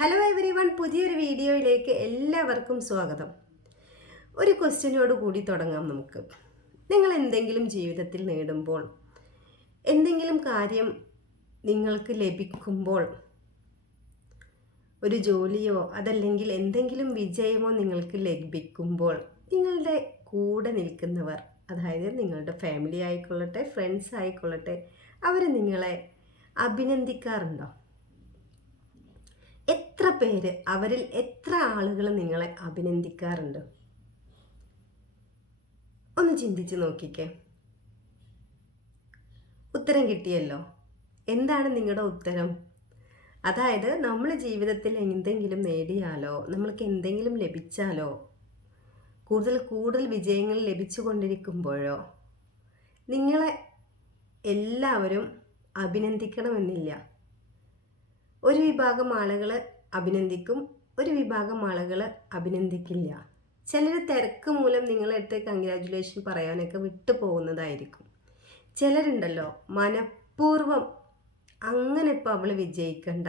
Hello every one, പുതിയൊരു വീഡിയോയിലേക്ക് എല്ലാവർക്കും സ്വാഗതം. ഒരു ക്വസ്റ്റ്യനോട് കൂടി തുടങ്ങാം നമുക്ക്. നിങ്ങൾ എന്തെങ്കിലും ജീവിതത്തിൽ നേടുമ്പോൾ, എന്തെങ്കിലും കാര്യം നിങ്ങൾക്ക് ലഭിക്കുമ്പോൾ, ഒരു ജോലിയോ അതല്ലെങ്കിൽ എന്തെങ്കിലും വിജയമോ നിങ്ങൾക്ക് ലഭിക്കുമ്പോൾ, നിങ്ങളുടെ കൂടെ നിൽക്കുന്നവർ, അതായത് നിങ്ങളുടെ ഫാമിലി ആയിക്കൊള്ളട്ടെ, ഫ്രണ്ട്സ് ആയിക്കൊള്ളട്ടെ, അവർ നിങ്ങളെ അഭിനന്ദിക്കാറുണ്ടോ? എത്ര പേര്, അവരിൽ എത്ര ആളുകൾ നിങ്ങളെ അഭിനന്ദിക്കാറുണ്ട്? ഒന്ന് ചിന്തിച്ച് നോക്കിക്കേ. ഉത്തരം കിട്ടിയല്ലോ. എന്താണ് നിങ്ങളുടെ ഉത്തരം? അതായത് നമ്മൾ ജീവിതത്തിൽ എന്തെങ്കിലും നേടിയാലോ, നമ്മൾക്ക് എന്തെങ്കിലും ലഭിച്ചാലോ, കൂടുതൽ കൂടുതൽ വിജയങ്ങൾ ലഭിച്ചുകൊണ്ടിരിക്കുമ്പോഴോ നിങ്ങളെ എല്ലാവരും അഭിനന്ദിക്കണമെന്നില്ല. ഒരു വിഭാഗം ആളുകൾ അഭിനന്ദിക്കും, ഒരു വിഭാഗം ആളുകൾ അഭിനന്ദിക്കില്ല. ചിലർ തിരക്ക് മൂലം നിങ്ങളെടുത്ത് കൺഗ്രാജുലേഷൻ പറയാനൊക്കെ വിട്ടു പോകുന്നതായിരിക്കും. ചിലരുണ്ടല്ലോ മനഃപൂർവ്വം അങ്ങനെ ഇപ്പോൾ അവൾ വിജയിക്കണ്ട,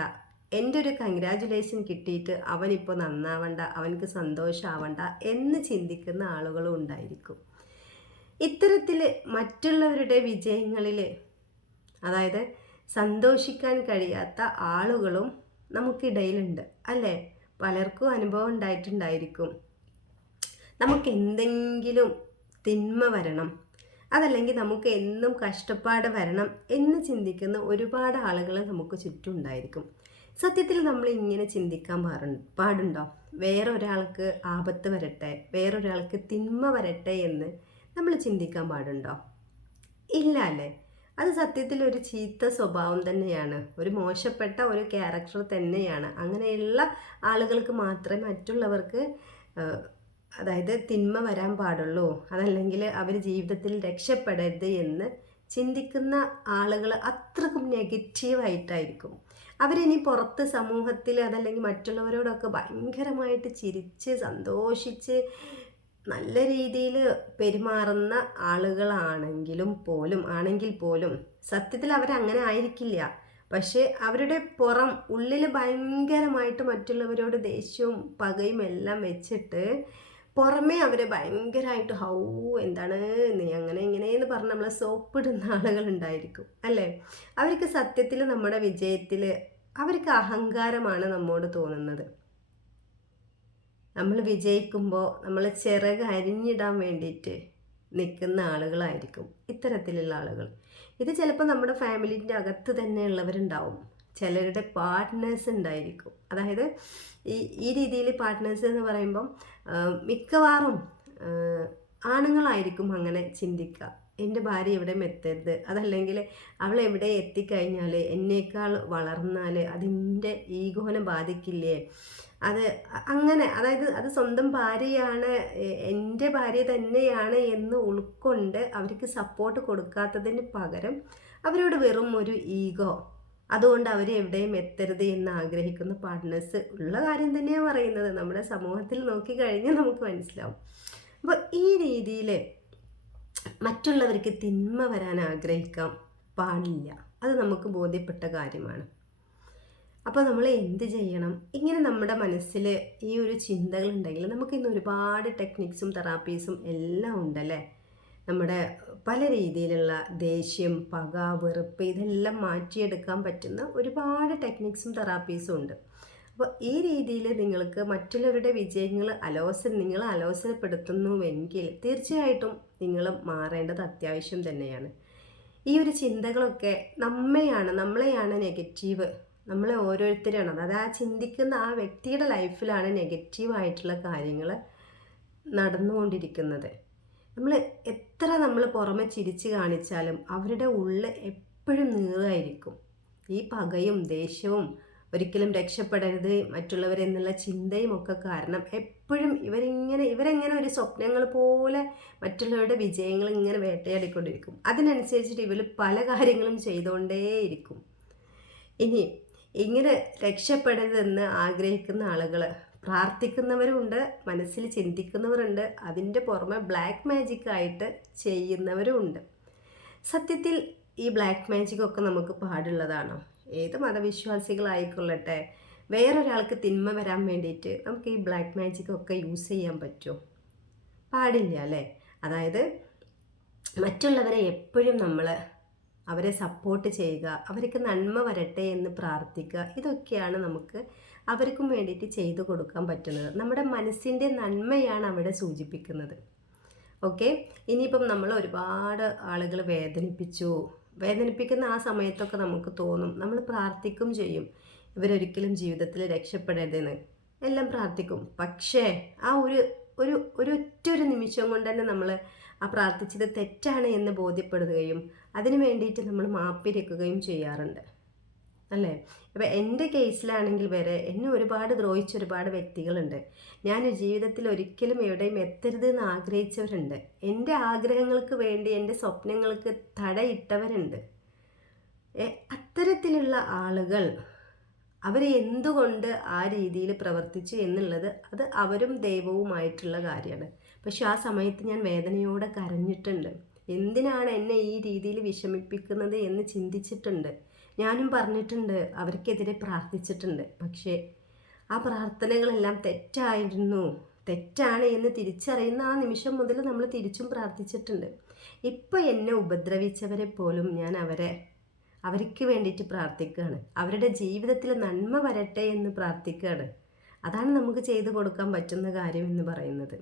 എൻ്റെ ഒരു കൺഗ്രാജുലേഷൻ കിട്ടിയിട്ട് അവനിപ്പോൾ നന്നാവണ്ട, അവനക്ക് സന്തോഷമാവണ്ട എന്ന് ചിന്തിക്കുന്ന ആളുകളും ഉണ്ടായിരിക്കും. ഇത്തരത്തിൽ മറ്റുള്ളവരുടെ വിജയങ്ങളിൽ അതായത് സന്തോഷിക്കാൻ കഴിയാത്ത ആളുകളും നമുക്കിടയിലുണ്ട് അല്ലേ? പലർക്കും അനുഭവം ഉണ്ടായിട്ടുണ്ടായിരിക്കും. നമുക്ക് എന്തെങ്കിലും തിന്മ വരണം, അതല്ലെങ്കിൽ നമുക്ക് എന്നും കഷ്ടപ്പാട് വരണം എന്ന് ചിന്തിക്കുന്ന ഒരുപാട് ആളുകൾ നമുക്ക് ചുറ്റും ഉണ്ടായിരിക്കും. സത്യത്തിൽ നമ്മൾ ഇങ്ങനെ ചിന്തിക്കാൻ പാടുണ്ടോ? വേറൊരാൾക്ക് ആപത്ത് വരട്ടെ, വേറൊരാൾക്ക് തിന്മ വരട്ടെ എന്ന് നമ്മൾ ചിന്തിക്കാൻ പാടുണ്ടോ? ഇല്ല അല്ലേ? അത് സത്യത്തിൽ ഒരു ചീത്ത സ്വഭാവം തന്നെയാണ്, ഒരു മോശപ്പെട്ട ഒരു ക്യാരക്ടർ തന്നെയാണ്. അങ്ങനെയുള്ള ആളുകൾക്ക് മാത്രമേ മറ്റുള്ളവർക്ക് അതായത് തിന്മ വരാൻ പാടുള്ളൂ, അതല്ലെങ്കിൽ അവർ ജീവിതത്തിൽ രക്ഷപ്പെടരുത് എന്ന് ചിന്തിക്കുന്ന ആളുകൾ അത്രക്കും നെഗറ്റീവായിട്ടായിരിക്കും. അവരിനി പുറത്ത് സമൂഹത്തിൽ അതല്ലെങ്കിൽ മറ്റുള്ളവരോടൊക്കെ ഭയങ്കരമായിട്ട് ചിരിച്ച് സന്തോഷിച്ച് നല്ല രീതിയിൽ പെരുമാറുന്ന ആണെങ്കിൽ പോലും സത്യത്തിൽ അവരങ്ങനെ ആയിരിക്കില്ല. പക്ഷേ അവരുടെ ഉള്ളിൽ ഭയങ്കരമായിട്ട് മറ്റുള്ളവരോട് ദേഷ്യവും പകയും എല്ലാം വെച്ചിട്ട് പുറമേ അവരെ ഭയങ്കരമായിട്ട് എന്താണ് നീ അങ്ങനെ ഇങ്ങനെയെന്ന് പറഞ്ഞ് നമ്മളെ സോപ്പിടുന്ന ആളുകളുണ്ടായിരിക്കും അല്ലേ? അവർക്ക് സത്യത്തിൽ നമ്മുടെ വിജയത്തിൽ അവർക്ക് അഹങ്കാരമാണ് നമ്മോട് തോന്നുന്നത്. നമ്മൾ വിജയിക്കുമ്പോൾ നമ്മൾ ചിറക് അരിഞ്ഞിടാൻ വേണ്ടിയിട്ട് നിൽക്കുന്ന ആളുകളായിരിക്കും ഇത്തരത്തിലുള്ള ആളുകൾ. ഇത് ചിലപ്പോൾ നമ്മുടെ ഫാമിലിൻ്റെ അകത്ത് തന്നെ ഉള്ളവരുണ്ടാവും. ചിലരുടെ പാർട്ട്നേഴ്സ് ഉണ്ടായിരിക്കും. അതായത് ഈ രീതിയിൽ പാർട്ട്നേഴ്സ് എന്ന് പറയുമ്പം മിക്കവാറും ആണുങ്ങളായിരിക്കും അങ്ങനെ ചിന്തിക്കുക. എൻ്റെ ഭാര്യ എവിടെ എത്തരുത്, അതല്ലെങ്കിൽ അവൾ എവിടെ എത്തിക്കഴിഞ്ഞാൽ എന്നേക്കാൾ വളർന്നാൽ അതിൻ്റെ ഈഗോനെ ബാധിക്കില്ലേ, അങ്ങനെ അതായത് അത് സ്വന്തം ഭാര്യയാണ്, എൻ്റെ ഭാര്യ തന്നെയാണ് എന്ന് ഉൾക്കൊണ്ട് അവർക്ക് സപ്പോർട്ട് കൊടുക്കാത്തതിന് പകരം അവരോട് വെറും ഒരു ഈഗോ, അതുകൊണ്ട് അവർ എവിടെയും എത്തരുത് എന്ന് ആഗ്രഹിക്കുന്ന പാർട്ട്നേഴ്സ് ഉള്ള കാര്യം തന്നെയാണ് പറയുന്നത്. നമ്മുടെ സമൂഹത്തിൽ നോക്കിക്കഴിഞ്ഞാൽ നമുക്ക് മനസ്സിലാവും. അപ്പോൾ ഈ രീതിയിൽ മറ്റുള്ളവർക്ക് തിന്മ വരാൻ ആഗ്രഹിക്കാൻ പാടില്ല, അത് നമുക്ക് ബോധ്യപ്പെട്ട കാര്യമാണ്. അപ്പോൾ നമ്മൾ എന്ത് ചെയ്യണം? ഇങ്ങനെ നമ്മുടെ മനസ്സിൽ ഈ ഒരു ചിന്തകൾ ഉണ്ടെങ്കിൽ നമുക്ക് ഇന്ന് ഒരുപാട് ടെക്നിക്സും തെറാപ്പീസും എല്ലാം ഉണ്ടല്ലേ. നമ്മുടെ പല രീതിയിലുള്ള ദേഷ്യം, പക, വെറുപ്പ് ഇതെല്ലാം മാറ്റിയെടുക്കാൻ പറ്റുന്ന ഒരുപാട് ടെക്നിക്സും തെറാപ്പീസും ഉണ്ട്. അപ്പോൾ ഈ രീതിയിൽ നിങ്ങൾക്ക് മറ്റുള്ളവരുടെ വിജയങ്ങൾ നിങ്ങളെ അലോസരപ്പെടുത്തുന്നുവെങ്കിൽ തീർച്ചയായിട്ടും നിങ്ങൾ മാറേണ്ടത് അത്യാവശ്യം തന്നെയാണ്. ഈ ഒരു ചിന്തകളൊക്കെ നമ്മളെയാണ് നെഗറ്റീവ്, നമ്മളെ ഓരോരുത്തരാണ്, അതായത് ആ ചിന്തിക്കുന്ന ആ വ്യക്തിയുടെ ലൈഫിലാണ് നെഗറ്റീവായിട്ടുള്ള കാര്യങ്ങൾ നടന്നുകൊണ്ടിരിക്കുന്നത്. നമ്മൾ പുറമെ ചിരിച്ച് കാണിച്ചാലും അവരുടെ ഉള്ളിൽ എപ്പോഴും നീറായിരിക്കും. ഈ പകയും ദേഷ്യവും ഒരിക്കലും രക്ഷപ്പെടരുത് മറ്റുള്ളവരെന്നുള്ള ചിന്തയും ഒക്കെ കാരണം എപ്പോഴും ഇവരെങ്ങനെ ഒരു സ്വപ്നങ്ങൾ പോലെ മറ്റുള്ളവരുടെ വിജയങ്ങൾ ഇങ്ങനെ വേട്ടയാടിക്കൊണ്ടിരിക്കും. അതിനനുസരിച്ചിട്ട് ഇവർ പല കാര്യങ്ങളും ചെയ്തുകൊണ്ടേയിരിക്കും. ഇനി ഇങ്ങനെ രക്ഷപ്പെടരുതെന്ന് ആഗ്രഹിക്കുന്ന ആളുകൾ പ്രാർത്ഥിക്കുന്നവരുണ്ട്, മനസ്സിൽ ചിന്തിക്കുന്നവരുണ്ട്, അതിൻ്റെ പുറമെ ബ്ലാക്ക് മാജിക് ആയിട്ട് ചെയ്യുന്നവരുമുണ്ട്. സത്യത്തിൽ ഈ ബ്ലാക്ക് മാജിക് ഒക്കെ നമുക്ക് പാടുള്ളതാണോ? ഏത് മതവിശ്വാസികളായിക്കൊള്ളട്ടെ, വേറൊരാൾക്ക് തിന്മ വരാൻ വേണ്ടിയിട്ട് നമുക്ക് ഈ ബ്ലാക്ക് മാജിക് ഒക്കെ യൂസ് ചെയ്യാൻ പറ്റുമോ? പാടില്ല അല്ലേ? അതായത് മറ്റുള്ളവരെ എപ്പോഴും നമ്മൾ അവരെ സപ്പോർട്ട് ചെയ്യുക, അവർക്ക് നന്മ വരട്ടെ എന്ന് പ്രാർത്ഥിക്കുക, ഇതൊക്കെയാണ് നമുക്ക് അവർക്കും വേണ്ടിയിട്ട് ചെയ്തു കൊടുക്കാൻ പറ്റുന്നത്. നമ്മുടെ മനസ്സിൻ്റെ നന്മയാണ് അവിടെ സൂചിപ്പിക്കുന്നത്. ഓക്കെ, ഇനിയിപ്പം നമ്മൾ ഒരുപാട് ആളുകൾ വേദനിപ്പിക്കുന്ന ആ സമയത്തൊക്കെ നമുക്ക് തോന്നും, നമ്മൾ പ്രാർത്ഥിക്കും ചെയ്യും, ഇവരൊരിക്കലും ജീവിതത്തിൽ രക്ഷപ്പെടരുതെന്ന് എല്ലാം പ്രാർത്ഥിക്കും. പക്ഷേ ആ ഒരൊറ്റൊരു നിമിഷം കൊണ്ട് തന്നെ നമ്മൾ ആ പ്രാർത്ഥിച്ചത് തെറ്റാണ് എന്ന് ബോധ്യപ്പെടുകയും അതിന് വേണ്ടിയിട്ട് നമ്മൾ മാപ്പിരക്കുകയും ചെയ്യാറുണ്ട് അല്ലേ? അപ്പോൾ എൻ്റെ കേസിലാണെങ്കിൽ വരെ എന്നെ ഒരുപാട് ദ്രോഹിച്ച ഒരുപാട് വ്യക്തികളുണ്ട്. ഞാൻ ജീവിതത്തിൽ ഒരിക്കലും എവിടെയും എത്തരുത് എന്ന് ആഗ്രഹിച്ചവരുണ്ട്. എൻ്റെ ആഗ്രഹങ്ങൾക്ക് വേണ്ടി എൻ്റെ സ്വപ്നങ്ങൾക്ക് തടയിട്ടവരുണ്ട്. അത്തരത്തിലുള്ള ആളുകൾ അവർ എന്തുകൊണ്ട് ആ രീതിയിൽ പ്രവർത്തിച്ചു എന്നുള്ളത് അത് അവരും ദൈവവുമായിട്ടുള്ള കാര്യമാണ്. പക്ഷെ ആ സമയത്ത് ഞാൻ വേദനയോടെ കരഞ്ഞിട്ടുണ്ട്. എന്തിനാണ് എന്നെ ഈ രീതിയിൽ വിഷമിപ്പിക്കുന്നത് എന്ന് ചിന്തിച്ചിട്ടുണ്ട്. ഞാനും പറഞ്ഞിട്ടുണ്ട്, അവർക്കെതിരെ പ്രാർത്ഥിച്ചിട്ടുണ്ട്. പക്ഷേ ആ പ്രാർത്ഥനകളെല്ലാം തെറ്റാണ് എന്ന് തിരിച്ചറിയുന്ന ആ നിമിഷം മുതൽ നമ്മൾ തിരിച്ചും പ്രാർത്ഥിച്ചിട്ടുണ്ട്. ഇപ്പോൾ എന്നെ ഉപദ്രവിച്ചവരെ പോലും ഞാൻ അവർക്ക് വേണ്ടിയിട്ട് പ്രാർത്ഥിക്കുകയാണ്. അവരുടെ ജീവിതത്തിൽ നന്മ വരട്ടെ എന്ന് പ്രാർത്ഥിക്കുകയാണ്. അതാണ് നമുക്ക് ചെയ്തു കൊടുക്കാൻ പറ്റുന്ന കാര്യം എന്ന് പറയുന്നത്.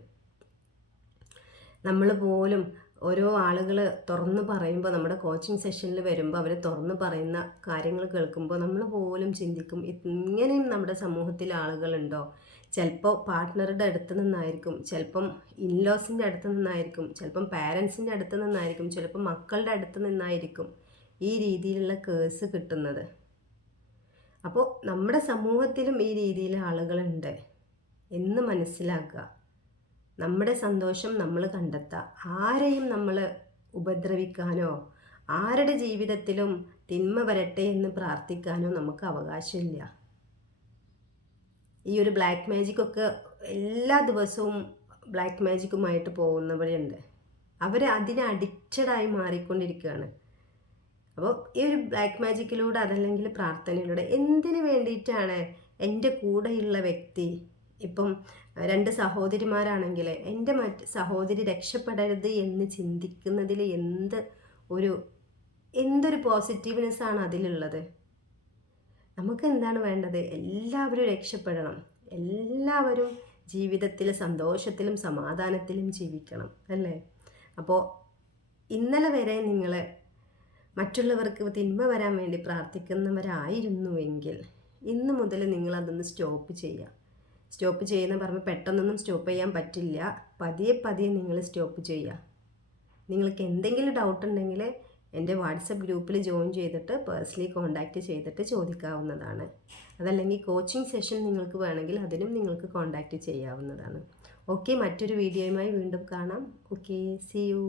നമ്മൾ പോലും ഓരോ ആളുകൾ തുറന്ന് പറയുമ്പോൾ, നമ്മുടെ കോച്ചിങ് സെഷനിൽ വരുമ്പോൾ അവർ തുറന്ന് പറയുന്ന കാര്യങ്ങൾ കേൾക്കുമ്പോൾ നമ്മൾ പോലും ചിന്തിക്കും, ഇങ്ങനെയും നമ്മുടെ സമൂഹത്തിൽ ആളുകളുണ്ടോ? ചിലപ്പോൾ പാർട്ട്ണറുടെ അടുത്ത് നിന്നായിരിക്കും, ചിലപ്പം ഇൻലോസിൻ്റെ അടുത്ത് നിന്നായിരിക്കും, ചിലപ്പം പാരൻസിൻ്റെ അടുത്ത് നിന്നായിരിക്കും, ചിലപ്പം മക്കളുടെ അടുത്ത് നിന്നായിരിക്കും ഈ രീതിയിലുള്ള കേസ് കിട്ടുന്നത്. അപ്പോൾ നമ്മുടെ സമൂഹത്തിലും ഈ രീതിയിൽ ആളുകളുണ്ട് എന്ന് മനസ്സിലാക്കുക. നമ്മുടെ സന്തോഷം നമ്മൾ കണ്ടെത്തുക. ആരെയും നമ്മൾ ഉപദ്രവിക്കാനോ ആരുടെ ജീവിതത്തിലും തിന്മ വരട്ടെ എന്ന് പ്രാർത്ഥിക്കാനോ നമുക്ക് അവകാശമില്ല. ഈ ഒരു ബ്ലാക്ക് മാജിക്കൊക്കെ എല്ലാ ദിവസവും ബ്ലാക്ക് മാജിക്കുമായിട്ട് പോകുന്നവരുണ്ട്. അവർ അതിന് അഡിക്റ്റഡായി മാറിക്കൊണ്ടിരിക്കുകയാണ്. അപ്പോൾ ഈ ഒരു ബ്ലാക്ക് മാജിക്കിലൂടെ അതല്ലെങ്കിൽ പ്രാർത്ഥനയിലൂടെ എന്തിനു വേണ്ടിയിട്ടാണ് എൻ്റെ കൂടെയുള്ള വ്യക്തി, ഇപ്പം 2 സഹോദരിമാരാണെങ്കിൽ എൻ്റെ സഹോദരി രക്ഷപ്പെടരുത് എന്ന് ചിന്തിക്കുന്നതിൽ എന്തൊരു പോസിറ്റീവ്നെസ്സാണ് അതിലുള്ളത്? നമുക്ക് എന്താണ് വേണ്ടത്? എല്ലാവരും രക്ഷപ്പെടണം, എല്ലാവരും ജീവിതത്തിൽ സന്തോഷത്തിലും സമാധാനത്തിലും ജീവിക്കണം അല്ലേ? അപ്പോൾ ഇന്നലെ വരെ നിങ്ങൾ മറ്റുള്ളവർക്ക് തിന്മ വരാൻ വേണ്ടി പ്രാർത്ഥിക്കുന്നവരായിരുന്നുവെങ്കിൽ ഇന്ന് മുതൽ നിങ്ങളതൊന്ന് സ്റ്റോപ്പ് ചെയ്യുക. സ്റ്റോപ്പ് ചെയ്യുന്ന പറയുമ്പോൾ പെട്ടെന്നൊന്നും സ്റ്റോപ്പ് ചെയ്യാൻ പറ്റില്ല. പതിയെ നിങ്ങൾ സ്റ്റോപ്പ് ചെയ്യുക. നിങ്ങൾക്ക് എന്തെങ്കിലും ഡൗട്ട് ഉണ്ടെങ്കിൽ എൻ്റെ വാട്സപ്പ് ഗ്രൂപ്പിൽ ജോയിൻ ചെയ്തിട്ട് പേഴ്സണലി കോൺടാക്റ്റ് ചെയ്തിട്ട് ചോദിക്കാവുന്നതാണ്. അതല്ലെങ്കിൽ കോച്ചിങ് സെഷൻ നിങ്ങൾക്ക് വേണമെങ്കിൽ അതിനും നിങ്ങൾക്ക് കോൺടാക്റ്റ് ചെയ്യാവുന്നതാണ്. ഓക്കെ, മറ്റൊരു വീഡിയോയുമായി വീണ്ടും കാണാം. Okay, see U.